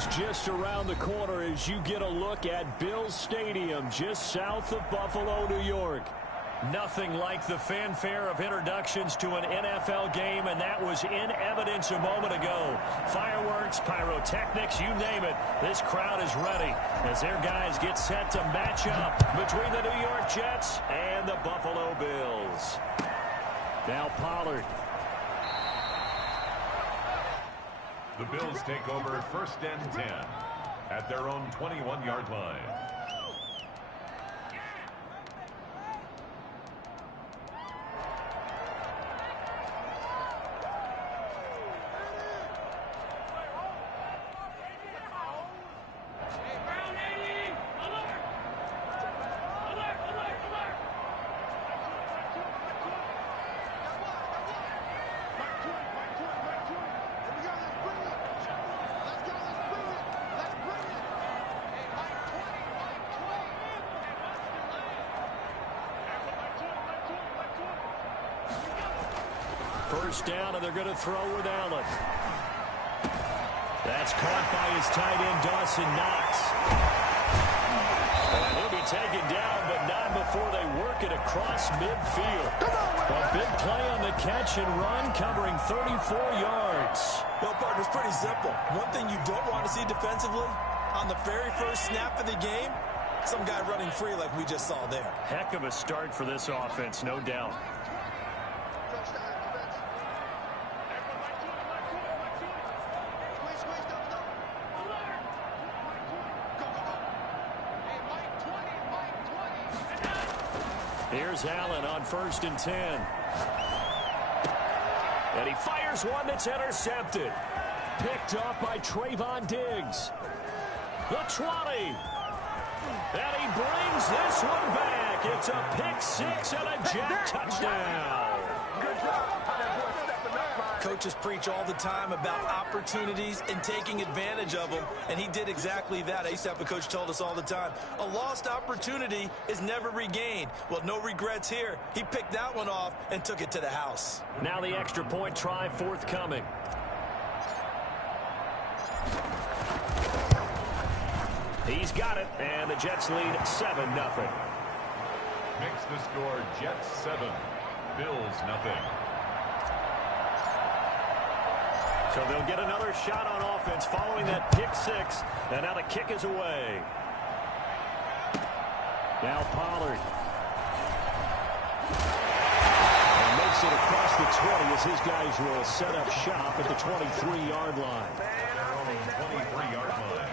is just around the corner as you get a look at Bills Stadium just south of Buffalo, New York. Nothing like the fanfare of introductions to an NFL game, and that was in evidence a moment ago. Fireworks, pyrotechnics, you name it. This crowd is ready as their guys get set to match up between the New York Jets and the Buffalo Bills. Now Pollard. The Bills take over 1st and 10 at their own 21-yard line. First down, and they're going to throw with Allen. That's caught by his tight end, Dawson Knox. And he'll be taken down, but not before they work it across midfield. A big play on the catch and run, covering 34 yards. Well, partner, it's pretty simple. One thing you don't want to see defensively, on the very first snap of the game, some guy running free like we just saw there. Heck of a start for this offense, no doubt. Here's Allen on 1st and 10. And he fires one that's intercepted. Picked off by Trayvon Diggs. The 20. And he brings this one back. It's a pick six and a Jet touchdown. Good job. Coaches preach all the time about opportunities and taking advantage of them, and he did exactly that. I used to have a coach told us all the time, a lost opportunity is never regained. Well, no regrets here. He picked that one off and took it to the house. Now the extra point try forthcoming. He's got it, and the Jets lead 7-0. Makes the score Jets 7, Bills nothing. So they'll get another shot on offense following that pick six. And now the kick is away. Now Pollard. And makes it across the 20 as his guys will set up shop at the 23-yard line. Their own 23-yard line.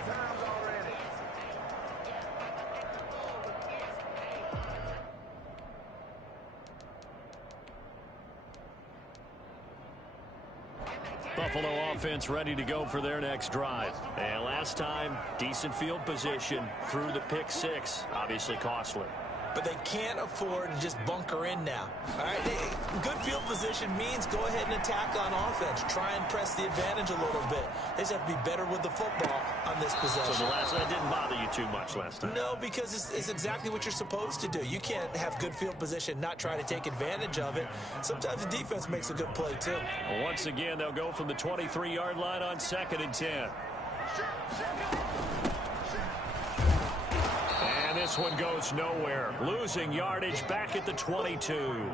Buffalo offense ready to go for their next drive. And last time, decent field position through the pick six. Obviously costly. But they can't afford to just bunker in now. All right, good field position means go ahead and attack on offense. Try and press the advantage a little bit. They just have to be better with the football on this possession. So that didn't bother you too much last time? No, because it's exactly what you're supposed to do. You can't have good field position, not try to take advantage of it. Sometimes the defense makes a good play, too. Well, once again, they'll go from the 23-yard line on 2nd and 10. This one goes nowhere. Losing yardage back at the 22.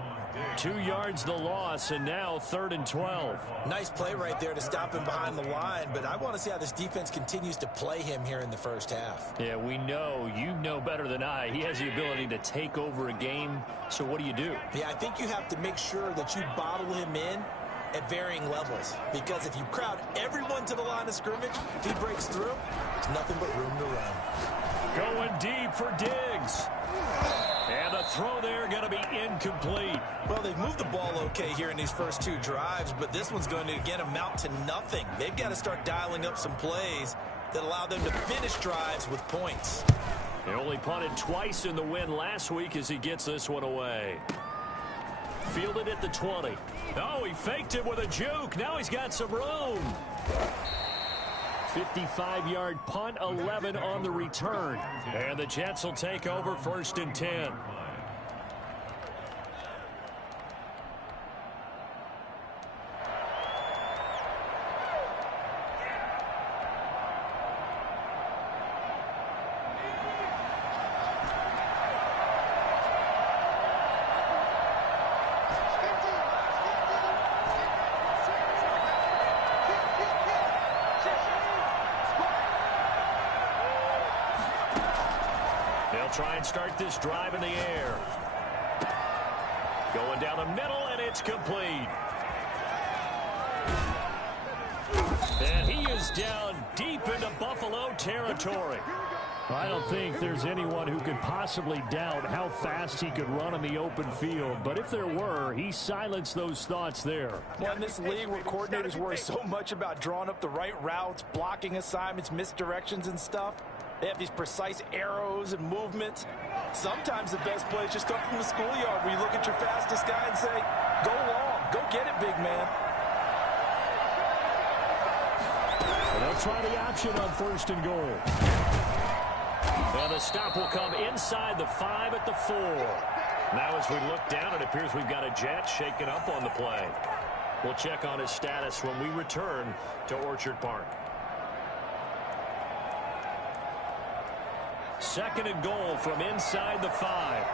2 yards the loss, and now 3rd and 12. Nice play right there to stop him behind the line, but I want to see how this defense continues to play him here in the first half. Yeah, we know. You know better than I. He has the ability to take over a game, so what do you do? Yeah, I think you have to make sure that you bottle him in at varying levels, because if you crowd everyone to the line of scrimmage, if he breaks through, there's nothing but room to run. Going deep for Diggs. And the throw there going to be incomplete. Well, they've moved the ball okay here in these first 2 drives, but this one's going to, again, amount to nothing. They've got to start dialing up some plays that allow them to finish drives with points. They only punted twice in the win last week as he gets this one away. Fielded at the 20. Oh, he faked it with a juke. Now he's got some room. 55-yard punt, 11 on the return. And the Jets will take over 1st and 10. try and start this drive in the air. Going down the middle, and it's complete. And he is down deep into Buffalo territory. I don't think there's anyone who could possibly doubt how fast he could run in the open field. But if there were, he silenced those thoughts there. Well, in this league where coordinators worry so much about drawing up the right routes, blocking assignments, misdirections and stuff, they have these precise arrows and movements. Sometimes the best plays just come from the schoolyard where you look at your fastest guy and say, go long, go get it, big man. And they'll try the option on 1st and goal. And the stop will come inside the 5 at the 4. Now as we look down, it appears we've got a Jet shaken up on the play. We'll check on his status when we return to Orchard Park. 2nd and goal from inside the 5.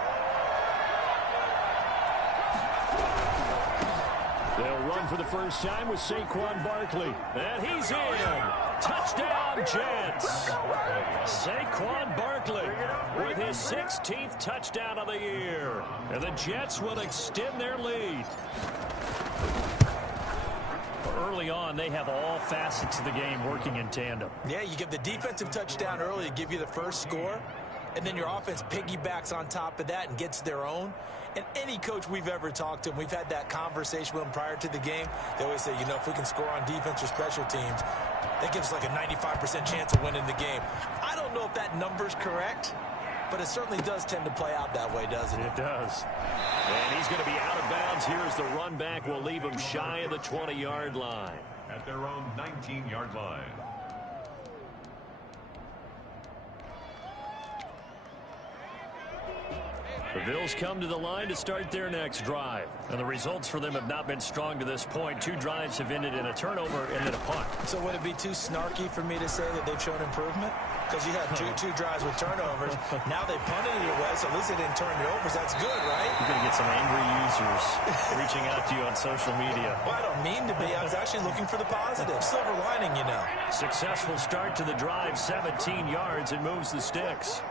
They'll run for the first time with Saquon Barkley. And he's in. Touchdown, Jets. Saquon Barkley with his 16th touchdown of the year. And the Jets will extend their lead. Early on, they have all facets of the game working in tandem. Yeah, you give the defensive touchdown early to give you the first score, and then your offense piggybacks on top of that and gets their own. And any coach we've ever talked to, and we've had that conversation with them prior to the game, they always say, you know, if we can score on defense or special teams, that gives us like a 95% chance of winning the game. I don't know if that number's correct, but it certainly does tend to play out that way, doesn't it? It does. And he's going to be out of bounds here as the run back will leave him shy of the 20-yard line. At their own 19-yard line. The Bills come to the line to start their next drive. And the results for them have not been strong to this point. 2 drives have ended in a turnover and then a punt. So would it be too snarky for me to say that they've shown improvement? Because you had two drives with turnovers. Now they punted it away, so at least they didn't turn it over. So that's good, right? You're going to get some angry users reaching out to you on social media. Well, I don't mean to be. I was actually looking for the positive. Silver lining, you know. Successful start to the drive, 17 yards, and moves the sticks.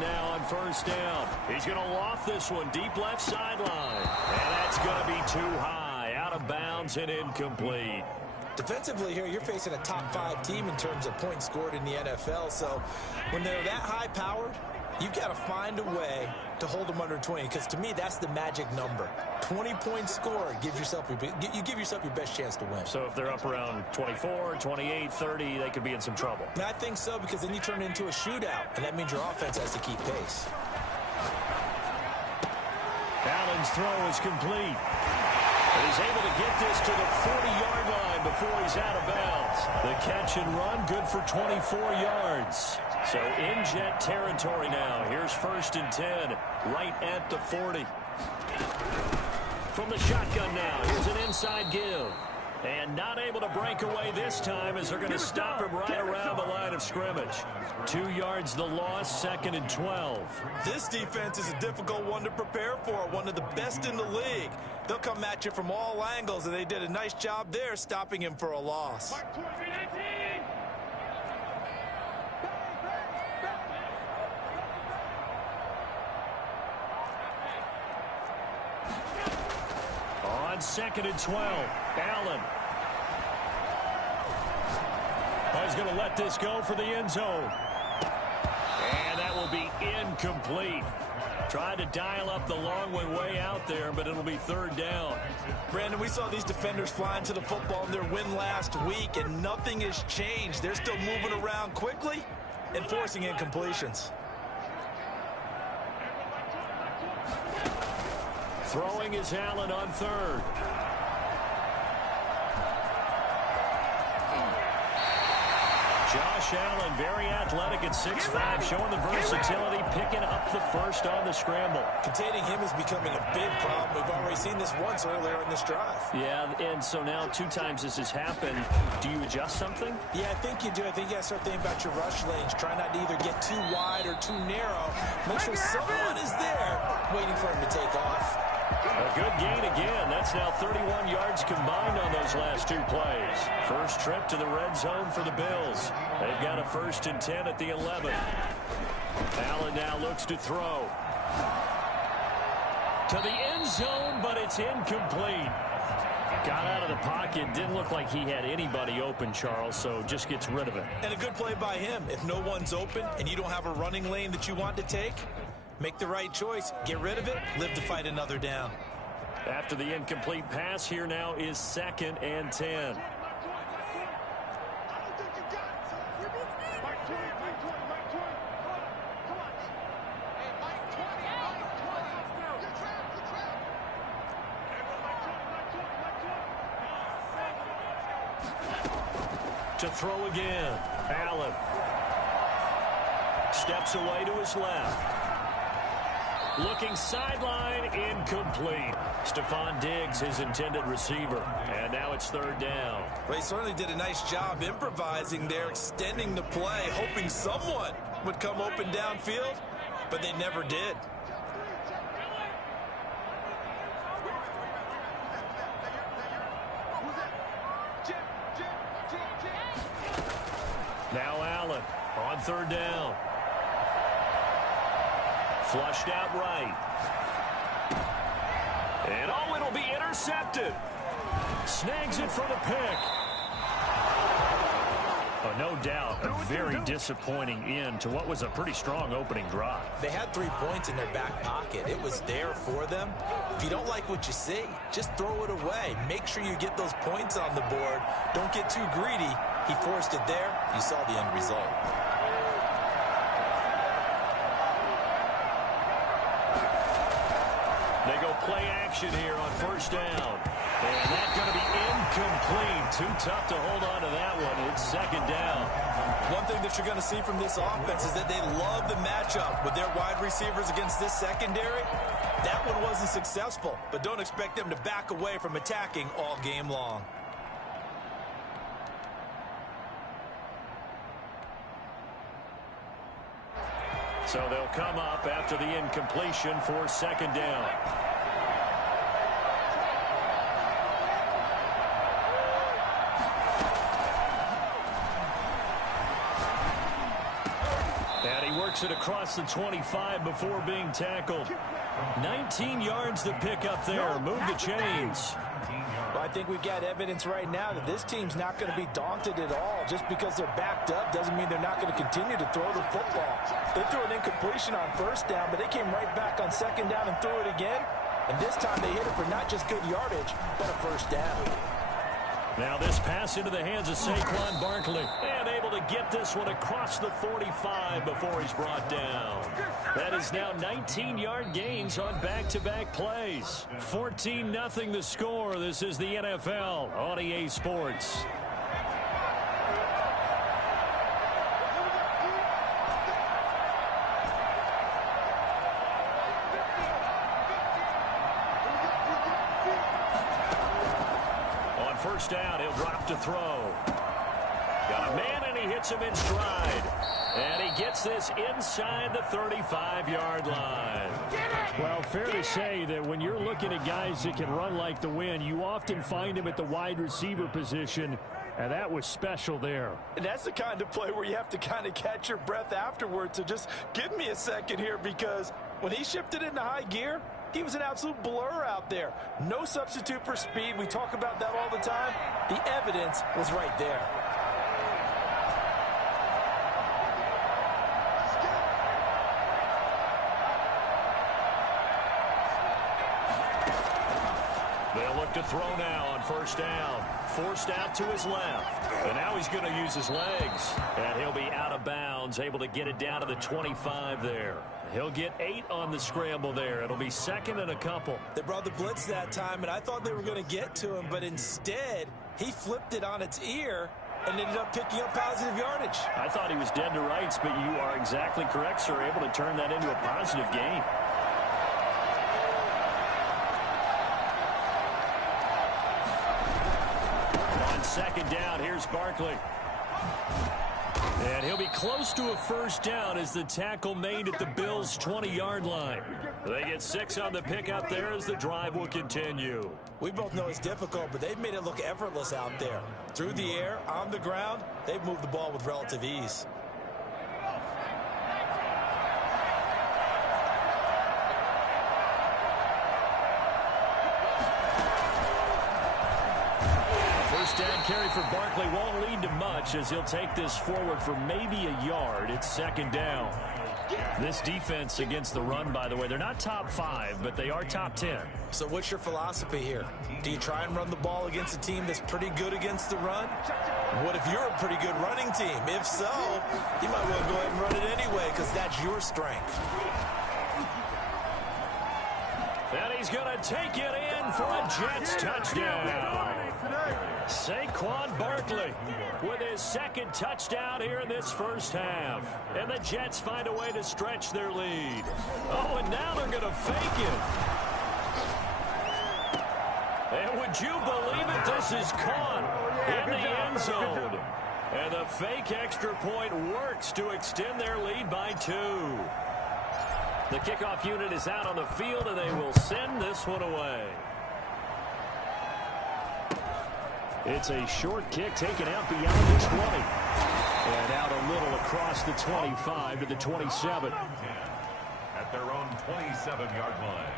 Now on 1st down. He's going to loft this one deep left sideline. And that's going to be too high. Out of bounds and incomplete. Defensively here, you're facing a top 5 team in terms of points scored in the NFL. So when they're that high powered, you've got to find a way to hold them under 20. Because to me, that's the magic number. 20-point score gives yourself you give yourself your best chance to win. So if they're up around 24, 28, 30, they could be in some trouble. And I think so, because then you turn it into a shootout, and that means your offense has to keep pace. Allen's throw is complete. And he's able to get this to the 40-yard line before he's out of bounds. The catch and run, good for 24 yards. So in Jet territory now. Here's 1st and 10, right at the 40. From the shotgun now, here's an inside give. And not able to break away this time as they're going to stop him right around the line of scrimmage. 2 yards the loss, 2nd and 12. This defense is a difficult one to prepare for, one of the best in the league. They'll come at you from all angles, and they did a nice job there stopping him for a loss. On 2nd and 12, Allen. He's going to let this go for the end zone. And that will be incomplete. Tried to dial up the long way out there, but it'll be 3rd down. Brandon, we saw these defenders flying to the football in their win last week, and nothing has changed. They're still moving around quickly and forcing incompletions. Throwing is Allen on 3rd. Josh Allen, very athletic at 6'5", showing the versatility, picking up the first on the scramble. Containing him is becoming a big problem. We've already seen this once earlier in this drive. Yeah, and so now 2 times this has happened. Do you adjust something? Yeah, I think you do. I think you got to start thinking about your rush lanes. Try not to either get too wide or too narrow. Make sure someone is there waiting for him to take off. A good gain again. That's now 31 yards combined on those last 2 plays. First trip to the red zone for the Bills. They've got a 1st and 10 at the 11. Allen now looks to throw. To the end zone, but it's incomplete. Got out of the pocket. Didn't look like he had anybody open, Charles, so just gets rid of it. And a good play by him. If no one's open and you don't have a running lane that you want to take, make the right choice. Get rid of it. Live to fight another down. After the incomplete pass, here now is 2nd and 10. To throw again. Allen steps away to his left. Looking sideline, incomplete. Stephon Diggs, his intended receiver. And now it's 3rd down. Well, he certainly did a nice job improvising there, extending the play, hoping someone would come open downfield, but they never did. Now Allen on 3rd down. Flushed out right. And oh, it'll be intercepted. Snags it for the pick. Oh, no doubt, a very disappointing end to what was a pretty strong opening drive. They had 3 points in their back pocket. It was there for them. If you don't like what you see, just throw it away. Make sure you get those points on the board. Don't get too greedy. He forced it there. You saw the end result. They go play action here on 1st down. And that's going to be incomplete. Too tough to hold on to that one. It's 2nd down. One thing that you're going to see from this offense is that they love the matchup with their wide receivers against this secondary. That one wasn't successful, but don't expect them to back away from attacking all game long. So they'll come up after the incompletion for 2nd down. And he works it across the 25 before being tackled. 19 yards to pick up there. Move the chains. Well, I think we've got evidence right now that this team's not going to be daunted at all. Just because they're backed up doesn't mean they're not going to continue to throw the football. They threw an incompletion on 1st down, but they came right back on 2nd down and threw it again. And this time they hit it for not just good yardage, but a 1st down. Now this pass into the hands of Saquon Barkley. And able to get this one across the 45 before he's brought down. That is now 19-yard gains on back-to-back plays. 14-0 the score. This is the NFL on EA Sports. On 1st down, he'll drop to throw. Got a man, and he hits him in stride. And he gets this inside the 35-yard line. Well, fair to say that when you're looking at guys that can run like the wind, you often find them at the wide receiver position, and that was special there. And that's the kind of play where you have to kind of catch your breath afterwards. So just give me a second here, because when he shifted into high gear, he was an absolute blur out there. No substitute for speed. We talk about that all the time. The evidence was right there. They'll look to throw now on 1st down. Forced out to his left. And now he's going to use his legs. And he'll be out of bounds, able to get it down to the 25 there. He'll get 8 on the scramble there. It'll be 2nd and a couple. They brought the blitz that time, and I thought they were going to get to him, but instead, he flipped it on its ear and ended up picking up positive yardage. I thought he was dead to rights, but you are exactly correct, sir. Able to turn that into a positive gain. On second down, here's Barkley. And he'll be close to a first down as the tackle made at the Bills' 20-yard line. They get 6 on the pickup there as the drive will continue. We both know it's difficult, but they've made it look effortless out there. Through the air, on the ground, they've moved the ball with relative ease. Down carry for Barkley won't lead to much as he'll take this forward for maybe a yard. It's second down. This defense against the run, by the way, they're not top 5, but they are top 10. So what's your philosophy here? Do you try and run the ball against a team that's pretty good against the run? What if you're a pretty good running team? If so, you might well go ahead and run it anyway because that's your strength. And he's going to take it in for a Jets touchdown. Saquon Barkley with his second touchdown here in this first half. And the Jets find a way to stretch their lead. Oh, and now they're going to fake it. And would you believe it? This is caught in the end zone. And the fake extra point works to extend their lead by 2. The kickoff unit is out on the field, and they will send this one away. It's a short kick taken out beyond the 20. And out a little across the 25 to the 27. At their own 27-yard line.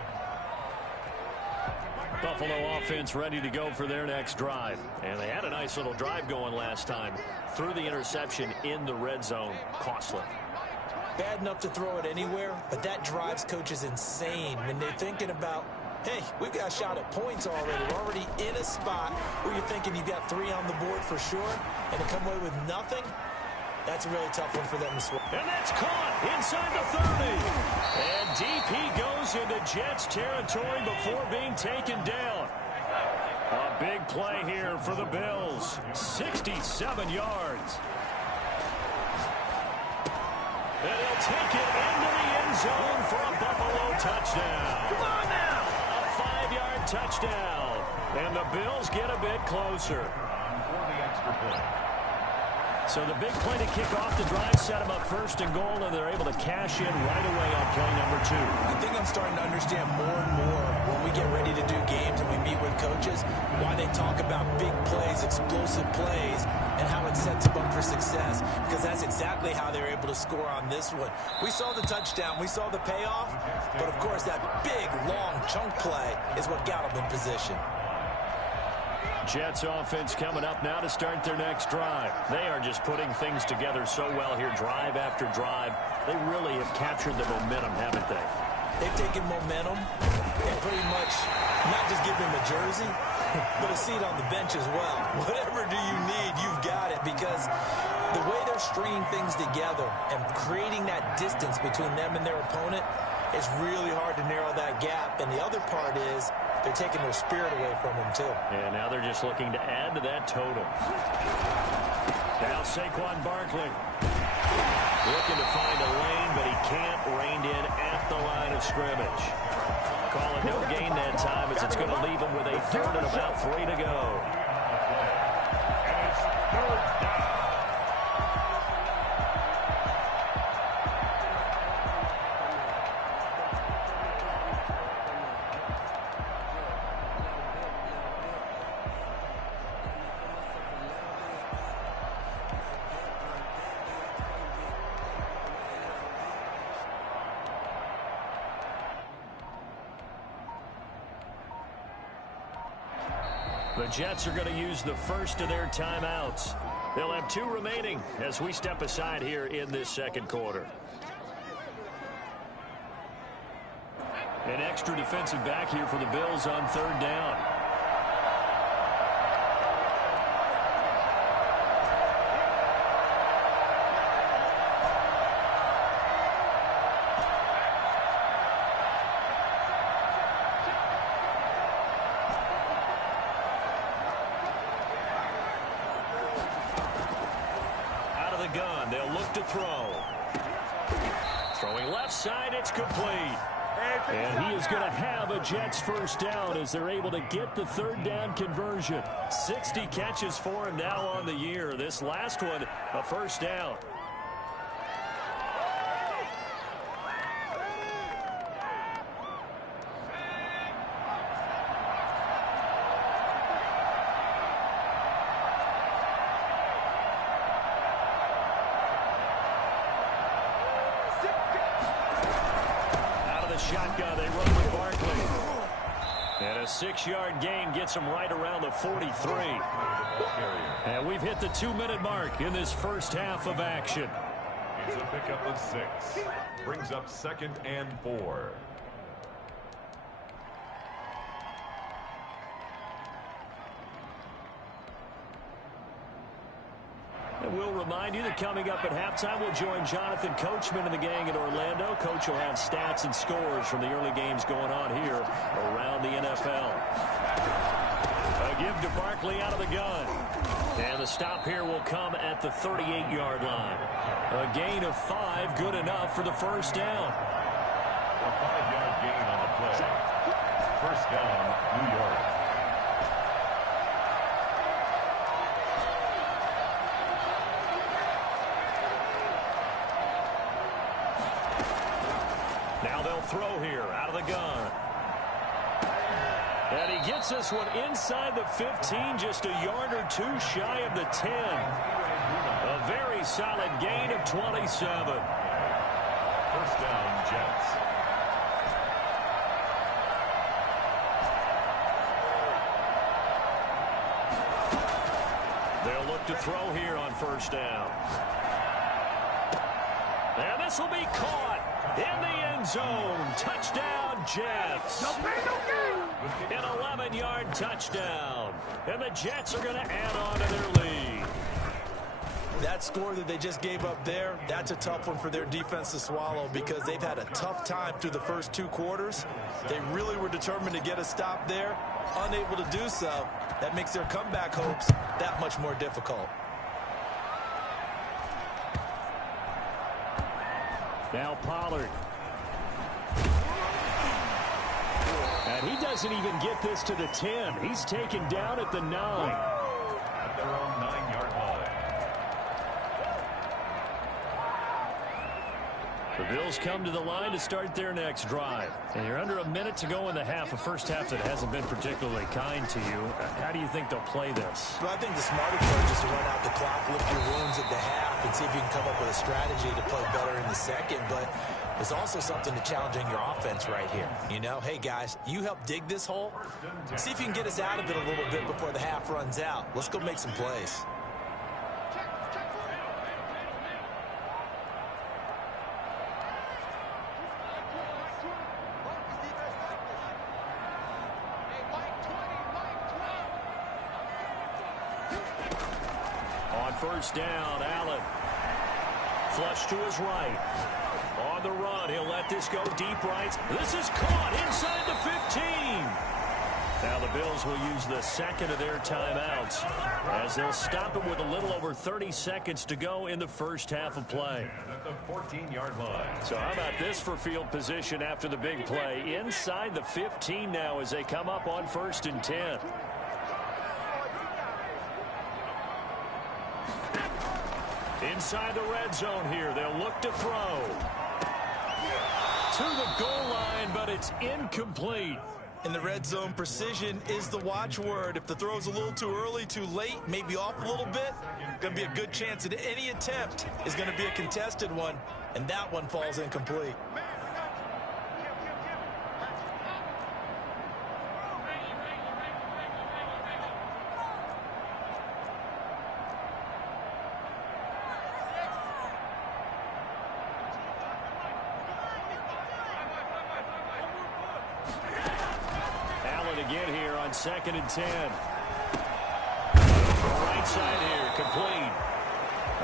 Buffalo offense ready to go for their next drive. And they had a nice little drive going last time. Threw the interception in the red zone. Costly. Bad enough to throw it anywhere, but that drives coaches insane when they're thinking about, hey, we've got a shot at points already. We're already in a spot where you're thinking you've got 3 on the board for sure, and to come away with nothing, that's a really tough one for them to swallow. And that's caught inside the 30. And DP goes into Jets territory before being taken down. A big play here for the Bills. 67 yards. And he'll take it into the end zone for a Buffalo touchdown. Come on now. A 5-yard touchdown. And the Bills get a bit closer. For the extra point. So the big play to kick off the drive set them up first and goal, and they're able to cash in right away on play number 2. I think I'm starting to understand more and more when we get ready to do games and we meet with coaches why they talk about big plays, explosive plays, and how it sets them up for success, because that's exactly how they're able to score on this one. We saw the touchdown, we saw the payoff, but of course that big, long chunk play is what got them in position. Jets offense coming up now to start their next drive. They are just putting things together so well here, drive after drive. They really have captured the momentum, haven't they? They've taken momentum and pretty much not just give them a jersey, but a seat on the bench as well. Whatever do you need, you've got it, because the way they're stringing things together and creating that distance between them and their opponent, it's really hard to narrow that gap. And the other part is they're taking their spirit away from them, too. And now they're just looking to add to that total. Now Saquon Barkley looking to find a lane, but he can't rein in at the line of scrimmage. Call it no gain that time as it's going to leave him with a 3rd and about 3 to go. And it's 3rd down. The Jets are going to use the first of their timeouts. They'll have 2 remaining as we step aside here in this second quarter. An extra defensive back here for the Bills on 3rd down. gun. They'll look to throw. Throwing left side, it's complete. And he is going to have a Jets first down as they're able to get the third down conversion. 60 catches for him now on the year. This last one, a first down. Shotgun, they run with Barkley. And a 6-yard gain gets him right around the 43. And we've hit the 2-minute mark in this first half of action. It's a pickup of 6. Brings up 2nd and 4. And we'll remind you that coming up at halftime, we'll join Jonathan Coachman and the gang in Orlando. Coach will have stats and scores from the early games going on here around the NFL. A give to Barkley out of the gun. And the stop here will come at the 38-yard line. A gain of 5, good enough for the first down. A 5-yard gain on the play. First down, New York. Now they'll throw here out of the gun. And he gets this one inside the 15, just a yard or two shy of the 10. A very solid gain of 27. First down, Jets. They'll look to throw here on first down. And this will be caught in the end zone. Touchdown, Jets. An 11-yard touchdown. And the Jets are going to add on to their lead. That score that they just gave up there, that's a tough one for their defense to swallow because they've had a tough time through the first 2 quarters. They really were determined to get a stop there, unable to do so. That makes their comeback hopes that much more difficult. Now Pollard. And he doesn't even get this to the 10. He's taken down at the 9. At their own 9-yard line. The Bills come to the line to start their next drive. And you're under a minute to go in the half, a first half that hasn't been particularly kind to you. How do you think they'll play this? Well, I think the smarter approach is to run out the clock, lick your wounds at the half, and see if you can come up with a strategy to play better in the second. But there's also something to challenging your offense right here. You know, hey, guys, you help dig this hole. See if you can get us out of it a little bit before the half runs out. Let's go make some plays. First down, Allen. Flush to his right. On the run, he'll let this go deep right. This is caught inside the 15. Now the Bills will use the second of their timeouts as they'll stop it with a little over 30 seconds to go in the first half of play. At the 14-yard line. So how about this for field position after the big play? Inside the 15 now as they come up on 1st and 10. Inside the red zone here, they'll look to throw. To the goal line, but it's incomplete. In the red zone, precision is the watchword. If the throw's a little too early, too late, maybe off a little bit, going to be a good chance that any attempt is going to be a contested one, and that one falls incomplete. Again here on 2nd and 10. Right side here, complete.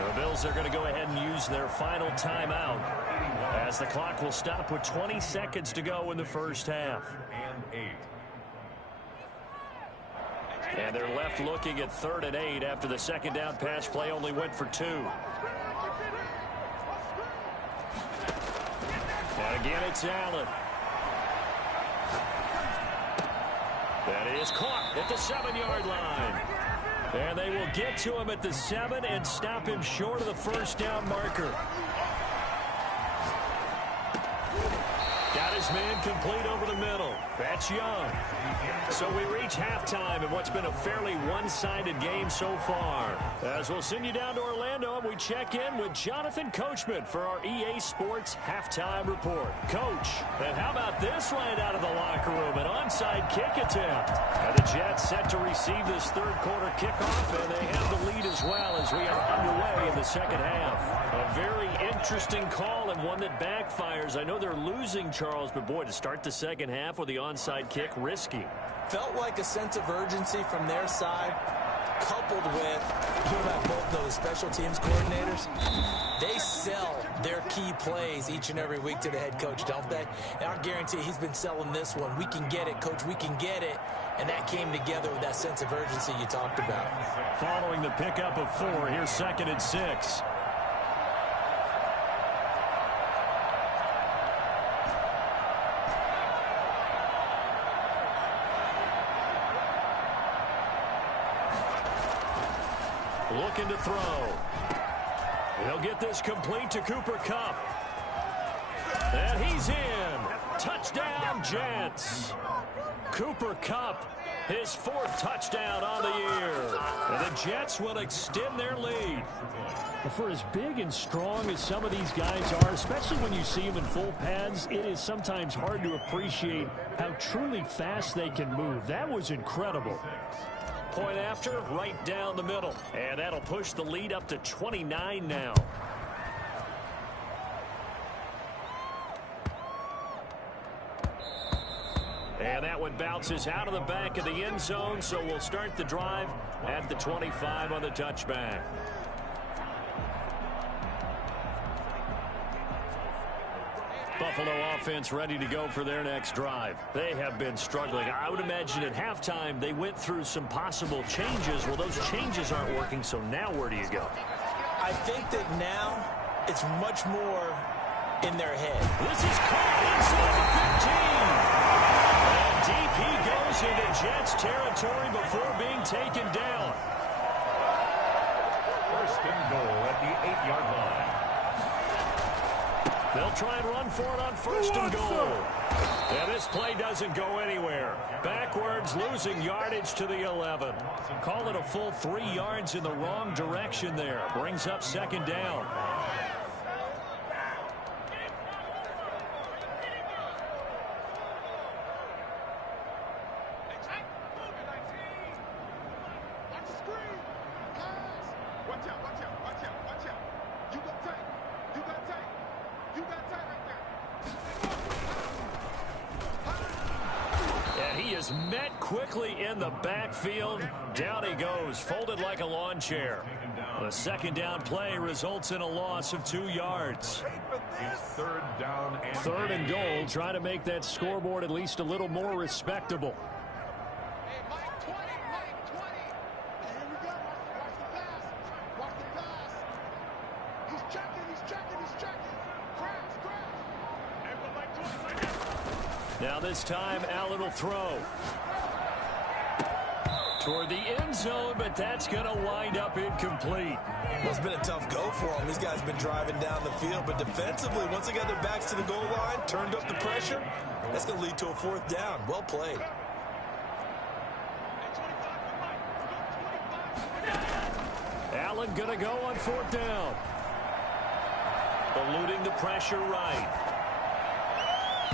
The Bills are going to go ahead and use their final timeout as the clock will stop with 20 seconds to go in the first half. And they're left looking at 3rd and 8 after the second down pass play only went for 2. Again, it's Allen. That is caught at the 7-yard line. And they will get to him at the 7 and stop him short of the first down marker. Got his man complete over the middle. That's Young. So we reach halftime in what's been a fairly one-sided game so far. As we'll send you down to Orlando, we check in with Jonathan Coachman for our EA Sports Halftime Report. Coach, and how about this right out of the locker room? An onside kick attempt. And the Jets set to receive this third-quarter kickoff, and they have the lead as well as we are underway in the second half. A very interesting call and one that backfires. I know they're losing, Charles, but boy, to start the second half with the onside kick, risky. Felt like a sense of urgency from their side, coupled with, you and I both know the special teams coordinators, they sell their key plays each and every week to the head coach, don't they? And I guarantee he's been selling this one. We can get it, coach, we can get it. And that came together with that sense of urgency you talked about. Following the pickup of 4, here's 2nd and 6. Looking to throw. He'll get this complete to Cooper Kupp. And he's in. Touchdown, Jets. Cooper Kupp, his 4th touchdown on the year. And the Jets will extend their lead. For as big and strong as some of these guys are, especially when you see them in full pads, it is sometimes hard to appreciate how truly fast they can move. That was incredible. Point after, right down the middle. And that'll push the lead up to 29 now. And that one bounces out of the back of the end zone, so we'll start the drive at the 25 on the touchback. Buffalo offense ready to go for their next drive. They have been struggling. I would imagine at halftime they went through some possible changes. Well, those changes aren't working, so now where do you go? I think that now it's much more in their head. This is caught inside the 15. And deep he goes into Jets territory before being taken down. 1st and goal at the 8-yard line. They'll try and run for it on 1st and goal. And this play doesn't go anywhere. Backwards, losing yardage to the 11. Call it a full 3 yards in the wrong direction there. Brings up 2nd down. Met quickly in the backfield. Down he goes, folded like a lawn chair. The 2nd down play results in a loss of 2 yards. It's 3rd down and 3rd and goal, trying to make that scoreboard at least a little more respectable. Now this time, Allen will throw toward the end zone, but that's going to wind up incomplete. Well, it's been a tough go for them. These guys have been driving down the field, but defensively, once they got their backs to the goal line, turned up the pressure, that's going to lead to a 4th down. Well played. Allen going to go on 4th down. Eluding the pressure right.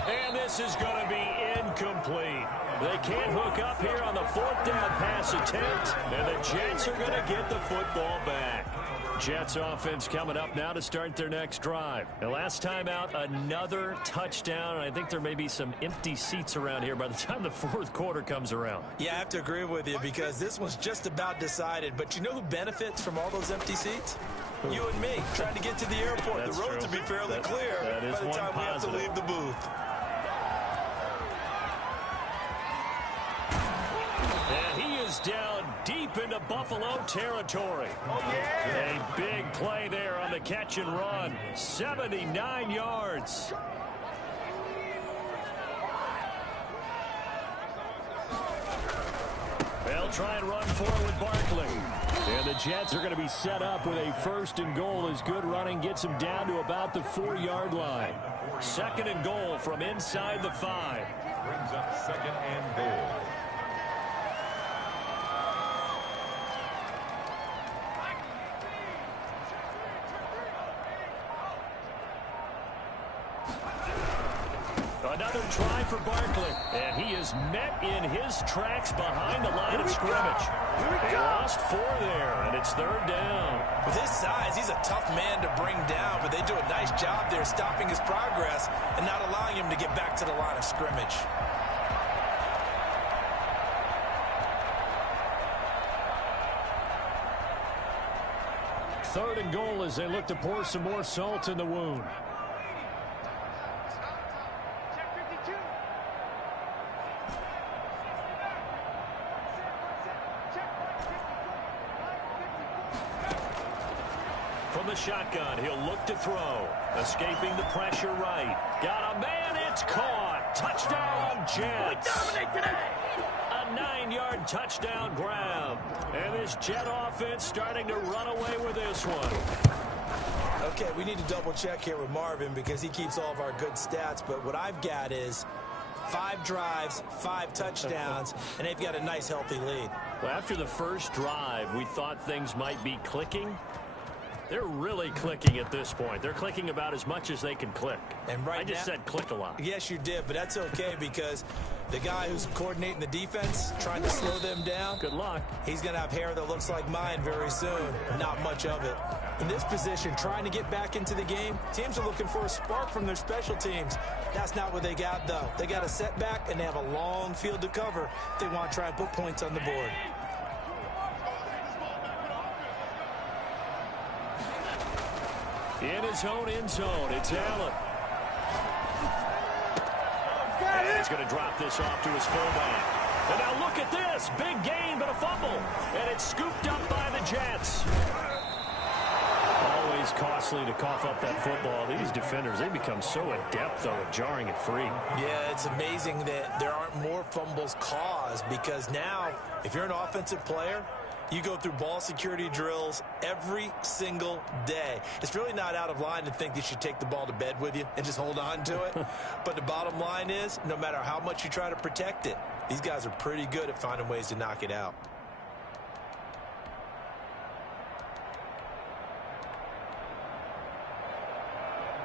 And this is going to be incomplete. They can't hook up here on the 4th down pass attempt, and the Jets are going to get the football back. Jets offense coming up now to start their next drive. The last time out, another touchdown, and I think there may be some empty seats around here by the time the 4th quarter comes around. Yeah, I have to agree with you because this one's just about decided. But you know who benefits from all those empty seats? You and me, trying to get to the airport. That's the roads will be fairly clear by the time we have to leave the booth. And he is down deep into Buffalo territory. Oh, yeah! A big play there on the catch and run. 79 yards. try and run for it with Barkley. And the Jets are going to be set up with a 1st and goal as good running gets them down to about the 4-yard line. 2nd and goal from inside the 5. Brings up 2nd and goal. Another try for Barkley, and he is met in his tracks behind the line of scrimmage. He lost 4 there, and it's 3rd down. With his size, he's a tough man to bring down, but they do a nice job there stopping his progress and not allowing him to get back to the line of scrimmage. Third and goal as they look to pour some more salt in the wound. From the shotgun, he'll look to throw. Escaping the pressure right. Got a man, it's caught. Touchdown, Jets. We dominate today. A 9-yard touchdown grab. And this Jet offense starting to run away with this one. Okay, we need to double check here with Marvin because he keeps all of our good stats. But what I've got is 5 drives, 5 touchdowns, and they've got a nice, healthy lead. Well, after the first drive, we thought things might be clicking. They're really clicking at this point. They're clicking about as much as they can click. And right I just said click a lot. Yes, you did, but that's okay because the guy who's coordinating the defense, trying to slow them down, good luck. He's going to have hair that looks like mine very soon. Not much of it. In this position, trying to get back into the game, teams are looking for a spark from their special teams. That's not what they got, though. They got a setback, and they have a long field to cover if they want to try and put points on the board. In his own end zone, it's Allen. And he's going to drop this off to his fullback. And now look at this. Big gain, but a fumble. And it's scooped up by the Jets. Always costly to cough up that football. These defenders, they become so adept, though, at jarring it free. Yeah, it's amazing that there aren't more fumbles caused because now, if you're an offensive player, you go through ball security drills every single day. It's really not out of line to think you should take the ball to bed with you and just hold on to it. But the bottom line is, no matter how much you try to protect it, these guys are pretty good at finding ways to knock it out.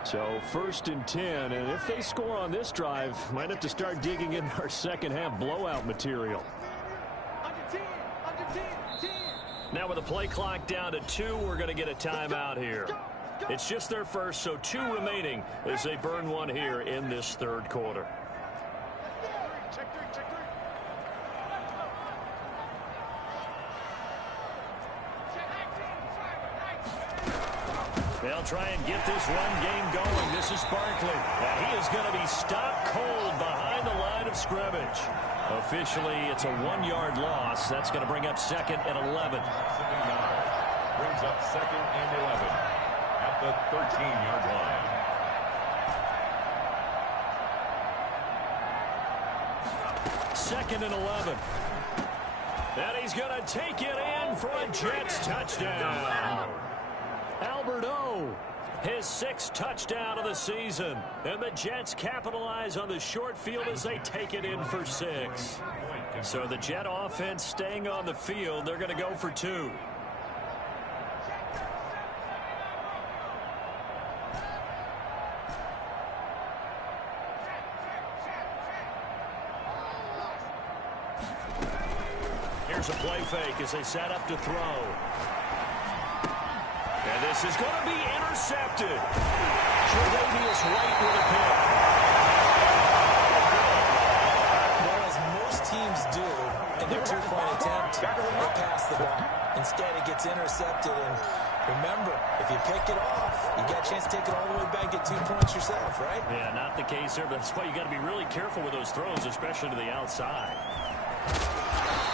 So 1st and 10, and if they score on this drive, might have to start digging in our second half blowout material. Now with the play clock down to 2, we're going to get a timeout here. It's just their first, so 2 remaining as they burn one here in this 3rd quarter. They'll try and get this run game going. This is Barkley. And he is going to be stopped cold behind the line of scrimmage. Officially, it's a 1-yard loss. That's going to bring up 2nd and 11. Brings up 2nd and 11 at the 13-yard line. 2nd and 11. And he's going to take it in for a Jets touchdown. Albert O, his 6th touchdown of the season. And the Jets capitalize on the short field as they take it in for 6. So the Jet offense staying on the field. They're going to go for 2. Here's a play fake as they set up to throw. And this is going to be intercepted. Tre'Davious White with a pick. Well, as most teams do in their 2-point attempt, they pass the ball. Instead, it gets intercepted. And remember, if you pick it off, you got a chance to take it all the way back, get 2 points yourself, right? Yeah, not the case here, but that's why you got to be really careful with those throws, especially to the outside.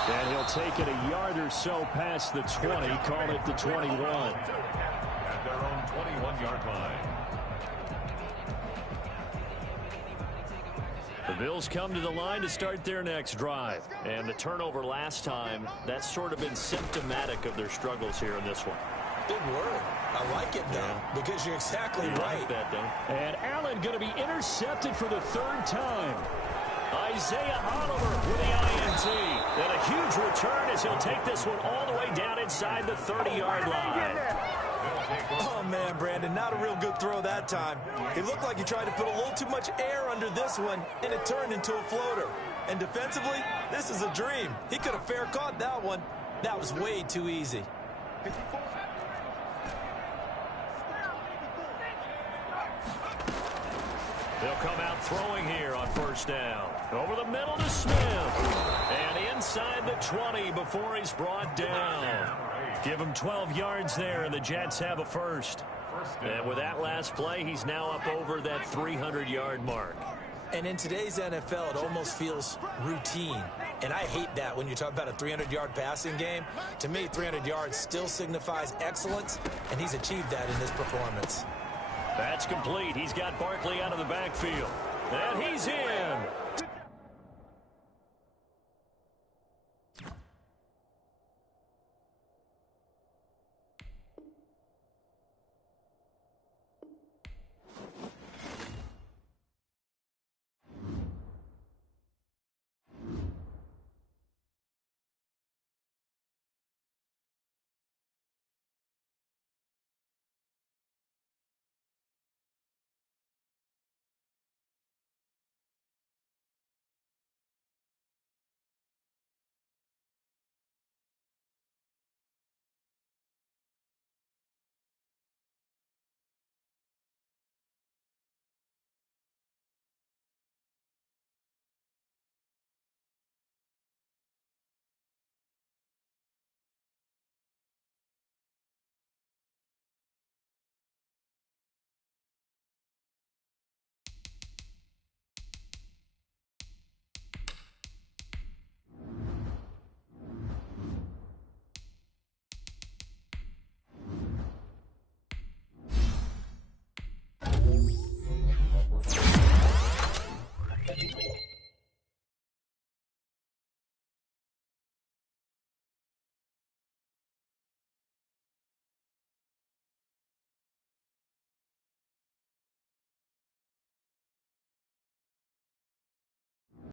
And he'll take it a yard or so past the 20, call it the 21. At their own 21-yard line. The The Bills come to the line to start their next drive. And the turnover last time, that's sort of been symptomatic of their struggles here in this one. Big word. I like it, though, because you're exactly right. Like that, though. And Allen going to be intercepted for the third time. Isaiah Oliver with the INT. And a huge return as he'll take this one all the way down inside the 30-yard line. Oh, man, Brandon, not a real good throw that time. It looked like he tried to put a little too much air under this one, and it turned into a floater. And defensively, this is a dream. He could have fair caught that one. That was way too easy. They'll come out throwing here on first down. Over the middle to Smith. And inside the 20 before he's brought down. Give him 12 yards there, and the Jets have a first. And with that last play, he's now up over that 300-yard mark. And in today's NFL, it almost feels routine. And I hate that when you talk about a 300-yard passing game. To me, 300 yards still signifies excellence, and he's achieved that in this performance. That's complete. He's got Barkley out of the backfield. And he's in.